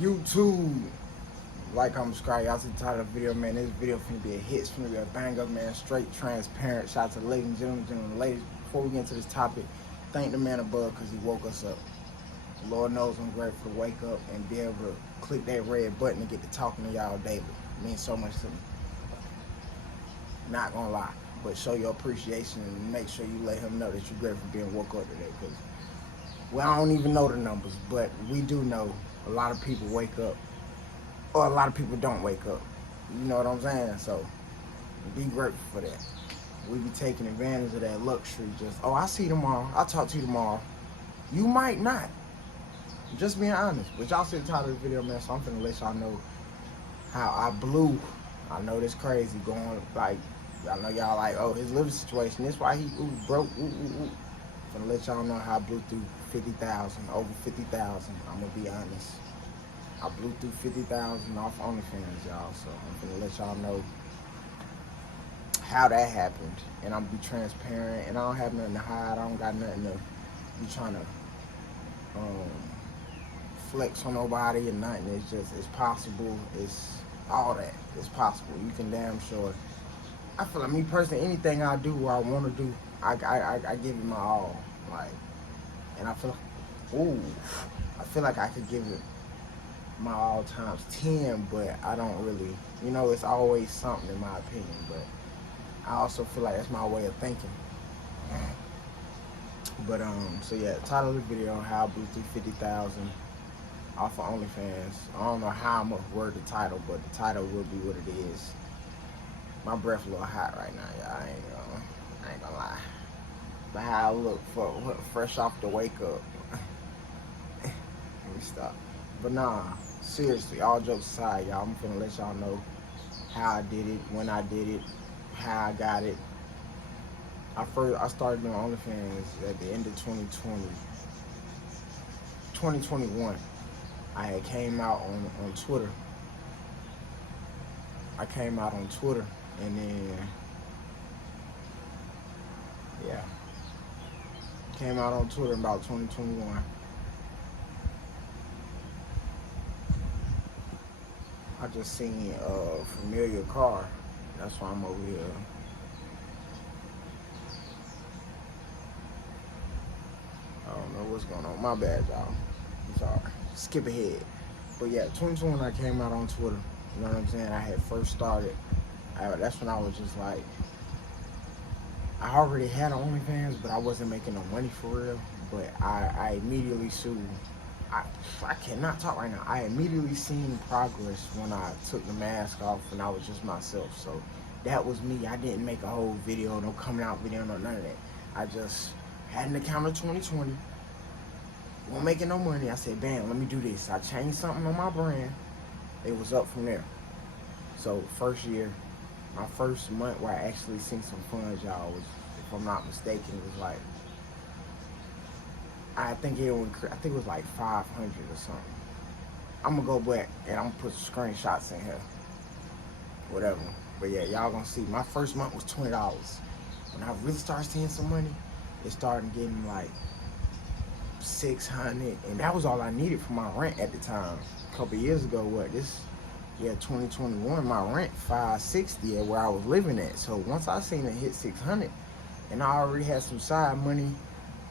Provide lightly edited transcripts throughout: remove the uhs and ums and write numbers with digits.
YouTube. Like, comment, subscribe. Y'all see the title of the video, man. This video finna be a hit. It's finna be a banger, man. Straight, transparent. Shout out to the ladies and gentlemen. Ladies, before we get into this topic, thank the man above because he woke us up. Lord knows I'm grateful to wake up and be able to click that red button and get to talking to y'all daily. It means so much to me. Not gonna lie. But show your appreciation and make sure you let him know that you're grateful for being woke up today. Because, well, I don't even know the numbers, but we do know a lot of people wake up, or a lot of people don't wake up. You know what I'm saying? So, be grateful for that. We be taking advantage of that luxury. Just, oh, I'll see you tomorrow. I'll talk to you tomorrow. You might not. Just being honest. But y'all see the title of the video, man, so I'm finna let y'all know how I blew. I know this crazy going, like, I know y'all like, oh, his living situation. That's why he broke. Finna let y'all know how I blew through 50,000, over 50,000. I'm gonna be honest. I blew through 50,000 off ONLYFANS, y'all. So I'm gonna let y'all know how that happened, and I'm gonna be transparent. And I don't have nothing to hide. I don't got nothing to be trying to flex on nobody or nothing. It's just, it's possible. It's all that. It's possible. You can damn sure. I feel like me personally, anything I do or I want to do, I give it my all. Like, and I feel like I could give it my all times 10, but I don't really, you know, it's always something in my opinion, but I also feel like that's my way of thinking. But, so yeah, title of the video, how I blew through 50,000 off of ONLYFANS. I don't know how I'm gonna word the title, but the title will be what it is. My breath a little hot right now, y'all. I ain't gonna lie. But how I look for fresh off the wake up. Let me stop. But nah, seriously, all jokes aside, y'all, I'm finna let y'all know how I did it, when I did it, how I got it. I started doing ONLYFANS at the end of 2020. 2021. I had came out on Twitter. I came out on Twitter, and then, yeah, came out on Twitter in about 2021. I just seen a familiar car. That's why I'm over here. I don't know what's going on. My bad, y'all. I'm sorry. Skip ahead. But yeah, 2021 I came out on Twitter. You know what I'm saying? I had first started. That's when I was just like, I already had ONLYFANS, but I wasn't making no money for real. But I immediately sued. I cannot talk right now. I immediately seen progress when I took the mask off and I was just myself. So that was me. I didn't make a whole video, no coming out video, no none of that. I just had an account of 2020. Wasn't making no money. I said, bam, let me do this. I changed something on my brand. It was up from there. So first year, my first month where I actually seen some funds, y'all, was, if I'm not mistaken, it was like, I think it was like 500 or something. I'm gonna go back and I'm gonna put some screenshots in here. Whatever. But yeah, y'all gonna see. My first month was $20. When I really started seeing some money, it started getting like 600, and that was all I needed for my rent at the time. A couple years ago, 2021, my rent $560 at where I was living at. So once I seen it hit 600, and I already had some side money,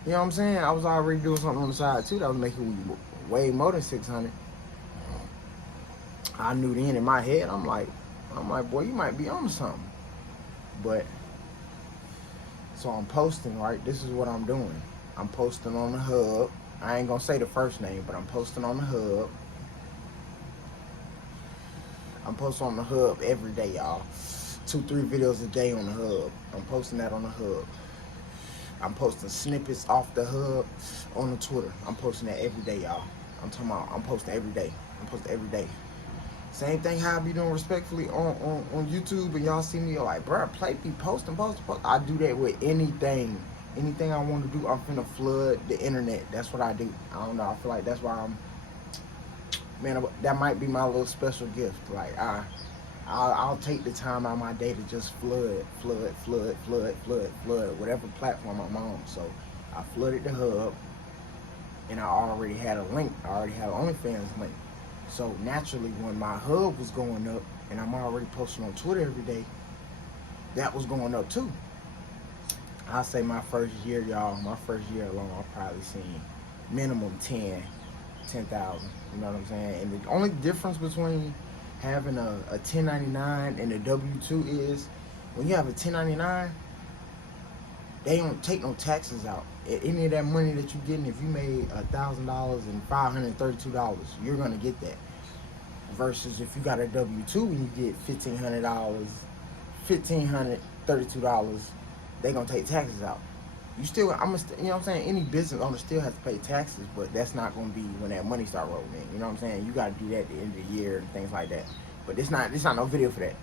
you know what I'm saying? I was already doing something on the side too that was making way more than 600. I knew then in my head, I'm like, boy, you might be on something. But so I'm posting, right? This is what I'm doing. I'm posting on the hub. I ain't gonna say the first name, but I'm posting on the hub. I'm posting on the hub every day, y'all. 2-3 videos a day on the hub. I'm posting that on the hub. I'm posting snippets off the hub on the Twitter. I'm posting that every day, y'all. I'm talking about, I'm posting every day. I'm posting every day. Same thing how I be doing respectfully on YouTube, and y'all see me like, bruh, be posting. I do that with anything. Anything I want to do, I'm finna flood the internet. That's what I do. I don't know. I feel like that's why man, that might be my little special gift. Like, I'll take the time out of my day to just flood whatever platform I'm on. So I flooded the hub, and I already had a link. I already had an OnlyFans link. So naturally, when my hub was going up, and I'm already posting on Twitter every day, that was going up too. I'll say my first year, y'all, my first year alone, I've probably seen minimum 10,000. You know what I'm saying? And the only difference between having a 1099 and a W2 is when you have a 1099, they don't take no taxes out. Any of that money that you're getting, if you made $1,000 and $532, you're gonna get that. Versus if you got a W2 and you get $1,500, $1,532, they gonna take taxes out. You still, you know what I'm saying? Any business owner still has to pay taxes, but that's not gonna be when that money start rolling in. You know what I'm saying? You gotta do that at the end of the year and things like that. But it's not no video for that.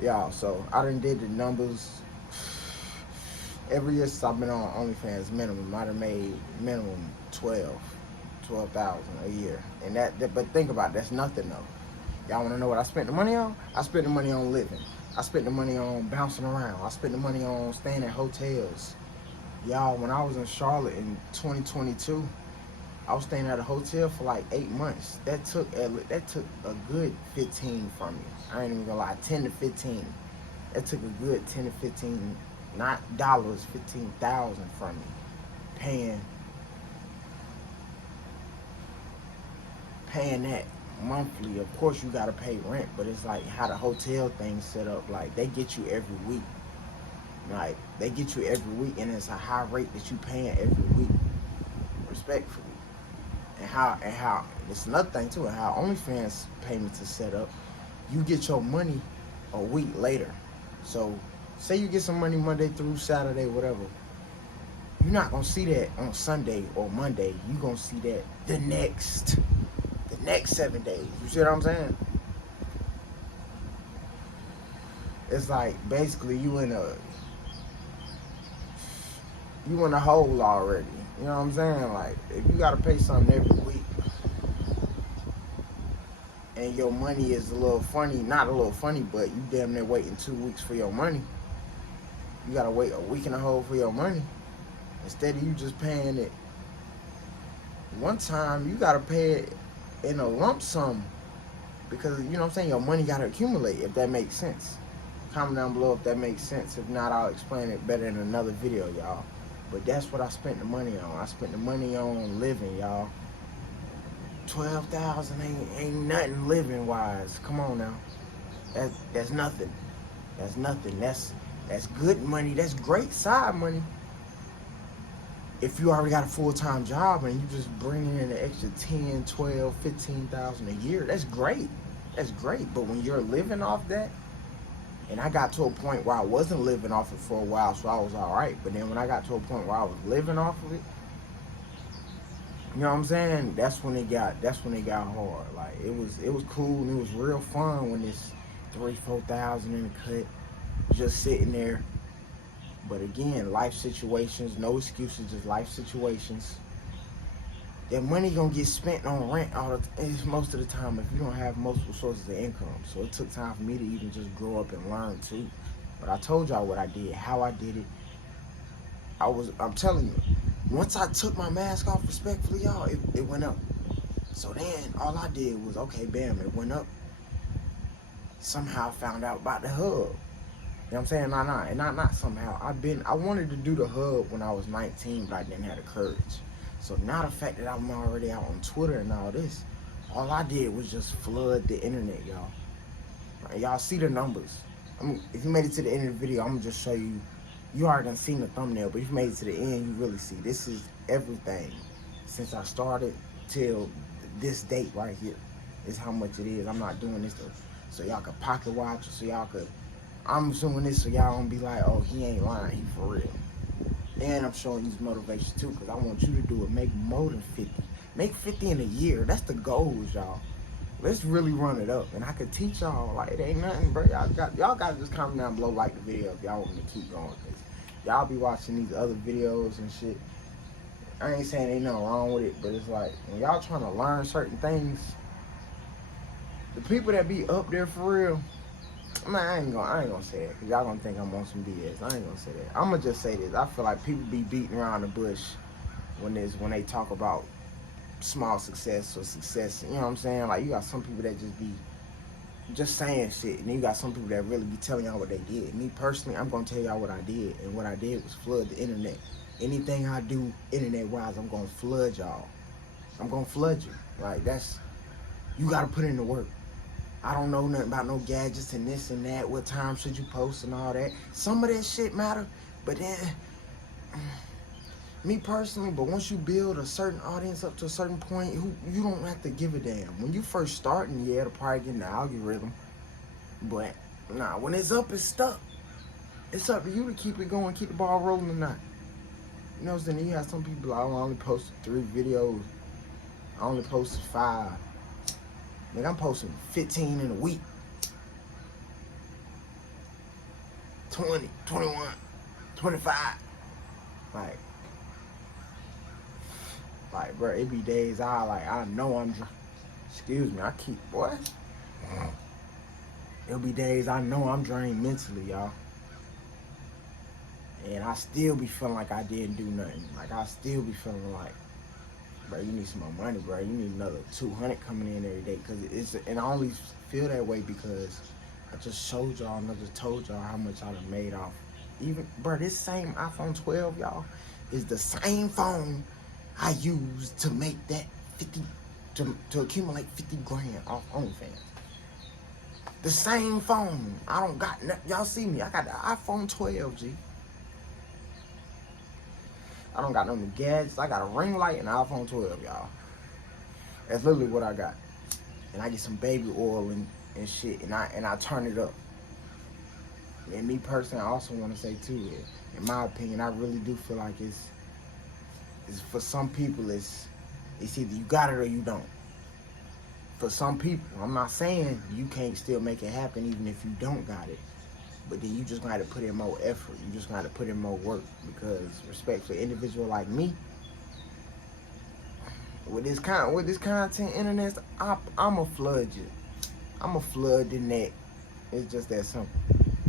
Y'all, so I done did the numbers. Every year since I've been on OnlyFans, minimum, I done made minimum 12,000 a year. And but think about it, that's nothing though. Y'all wanna know what I spent the money on? I spent the money on living. I spent the money on bouncing around. I spent the money on staying at hotels. Y'all, when I was in Charlotte in 2022, I was staying at a hotel for like 8 months. That took a good 15 from me. I ain't even gonna lie, 10 to 15. That took a good 10 to 15, not dollars, 15,000 from me. Paying that monthly. Of course you gotta pay rent, but it's like how the hotel thing's set up. Like they get you every week. Like they get you every week, and it's a high rate that you paying every week. Respectfully. And how it's another thing too, and how OnlyFans payments is set up. You get your money a week later. So say you get some money Monday through Saturday, whatever. You're not gonna see that on Sunday or Monday. You're gonna see that the next 7 days. You see what I'm saying? It's like basically you in a hole already. You know what I'm saying? Like if you gotta pay something every week and your money is a little funny, not a little funny, but you damn near waiting 2 weeks for your money. You gotta wait a week and a half for your money. Instead of you just paying it one time, you gotta pay it in a lump sum, because you know what I'm saying, your money gotta accumulate, if that makes sense. Comment down below if that makes sense. If not, I'll explain it better in another video, y'all. But that's what I spent the money on. I spent the money on living, y'all. 12,000 ain't nothing living wise. Come on now. That's nothing. That's nothing. That's good money. That's great side money. If you already got a full-time job and you just bring in an extra 10, 12, 15,000 a year, that's great. That's great. But when you're living off that, and I got to a point where I wasn't living off it for a while, so I was all right. But then when I got to a point where I was living off of it, you know what I'm saying? That's when it got hard. Like it was cool and it was real fun when it's 3,000-4,000 in the cut, just sitting there. But again, life situations, no excuses, just life situations. That money gonna get spent on rent most of the time if you don't have multiple sources of income. So it took time for me to even just grow up and learn too. But I told y'all what I did, how I did it. I'm telling you, once I took my mask off, respectfully, y'all, it went up. So then all I did was, okay, bam, it went up. Somehow I found out about the hub. You know what I'm saying? Not somehow. I wanted to do the hub when I was 19, but I didn't have the courage. So now the fact that I'm already out on Twitter and all this, all I did was just flood the internet, y'all. Right, y'all see the numbers. If you made it to the end of the video, I'm gonna just show you. You already done seen the thumbnail, but if you made it to the end, you really see. This is everything since I started till this date right here. Is how much it is. I'm not doing this so y'all could pocket watch, so y'all could. I'm assuming this so y'all don't be like, oh, he ain't lying, he for real. And I'm showing you motivation too, because I want you to do it. Make more than 50. Make 50 in a year. That's the goals, y'all. Let's really run it up. And I could teach y'all, like, it ain't nothing, bro. Y'all got to just comment down below, like the video if y'all want me to keep going. Because y'all be watching these other videos and shit. I ain't saying ain't nothing wrong with it, but it's like, when y'all trying to learn certain things, the people that be up there for real, man, I ain't gonna say it, because y'all gonna think I'm on some BS. I ain't gonna say that. I'm gonna just say this. I feel like people be beating around the bush when they talk about small success or success. You know what I'm saying? Like, you got some people that just be just saying shit, and then you got some people that really be telling y'all what they did. Me personally, I'm gonna tell y'all what I did, and what I did was flood the internet. Anything I do internet-wise, I'm gonna flood y'all. I'm gonna flood you. Like, that's, you gotta put in the work. I don't know nothing about no gadgets and this and that. What time should you post and all that? Some of that shit matter, but then, me personally, but once you build a certain audience up to a certain point, you don't have to give a damn. When you first starting, yeah, it'll probably get in the algorithm. But, nah, when it's up, it's stuck. It's up to you to keep it going, keep the ball rolling or not. You know what I'm saying? You have some people, I only posted 3 videos. I only posted 5. Like, I'm posting 15 in a week. 20, 21, 25. Like, bro, it be days I know I'm, excuse me, it'll be days I know I'm drained mentally, y'all. And I still be feeling like I didn't do nothing. Like, I still be feeling like, bro, you need some more money, bro. You need another 200 coming in every day. And I only feel that way because I just showed y'all and I just told y'all how much I done made off. Even, bro, this same iPhone 12, y'all, is the same phone I used to make that 50, to accumulate 50 grand off ONLYFANS. The same phone. I don't got, y'all see me, I got the iPhone 12, G. I don't got no new gadgets. I got a ring light and an iPhone 12, y'all. That's literally what I got. And I get some baby oil and shit, and I turn it up. And me personally, I also want to say too, in my opinion, I really do feel like it's for some people, it's either you got it or you don't. For some people, I'm not saying you can't still make it happen even if you don't got it. But then you just gonna have to put in more effort. You just gonna have to put in more work, because respect for an individual like me, with this content internet, I'ma flood you. I'ma flood the net. It's just that simple.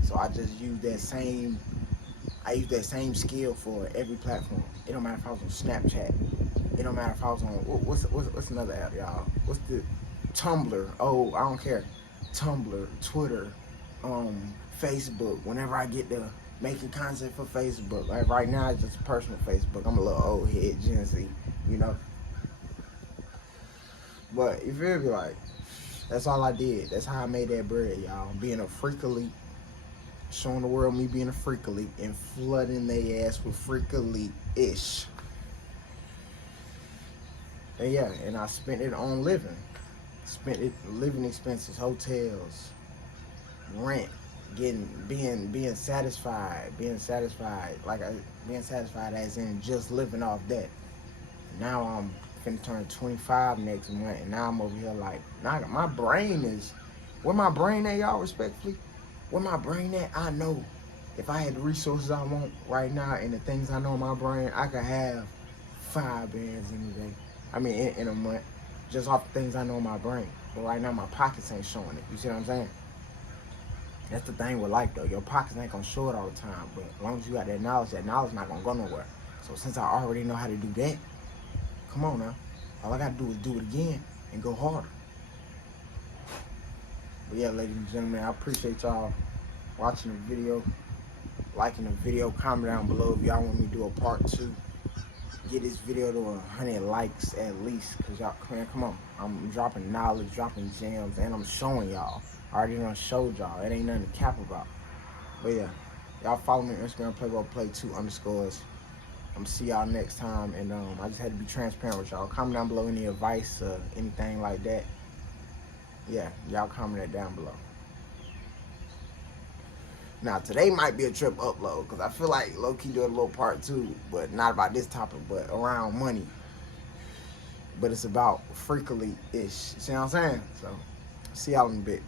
So I just use that same skill for every platform. It don't matter if I was on Snapchat. It don't matter if I was on what's another app, y'all? What's the Tumblr? Oh, I don't care. Tumblr, Twitter, Facebook. Whenever I get to making content for Facebook, like right now it's just personal Facebook. I'm a little old head, Gen Z, you know. But you feel me? Like, that's all I did. That's how I made that bread, y'all. Being a freak elite, showing the world me being a freak elite and flooding their ass with freak elite-ish. And yeah, and I spent it on living. Spent it living expenses, hotels, rent, being satisfied, being satisfied as in just living off that. Now I'm finna turn 25 next month, and now I'm over here like, now my brain is, where my brain at, y'all, respectfully? Where my brain at, I know if I had the resources I want right now and the things I know in my brain, I could have 5 bands any day. I mean, in a month, just off the things I know in my brain. But right now, my pockets ain't showing it. You see what I'm saying? That's the thing with life, though. Your pockets ain't gonna show it all the time, but as long as you got that knowledge not gonna go nowhere. So since I already know how to do that, come on now. All I gotta do is do it again and go harder. But yeah, ladies and gentlemen, I appreciate y'all watching the video, liking the video, comment down below if y'all want me to do a part 2. Get this video to 100 likes at least, cause y'all, man, come on. I'm dropping knowledge, dropping gems, and I'm showing y'all. I already done showed y'all. It ain't nothing to cap about. But yeah, y'all follow me on Instagram, play2_. I'm see y'all next time, and I just had to be transparent with y'all. Comment down below any advice or anything like that. Yeah, y'all comment that down below. Now today might be a trip upload, because I feel like low-key doing a little part 2, but not about this topic, but around money. But it's about freakily-ish. See what I'm saying? So, see y'all in a bit.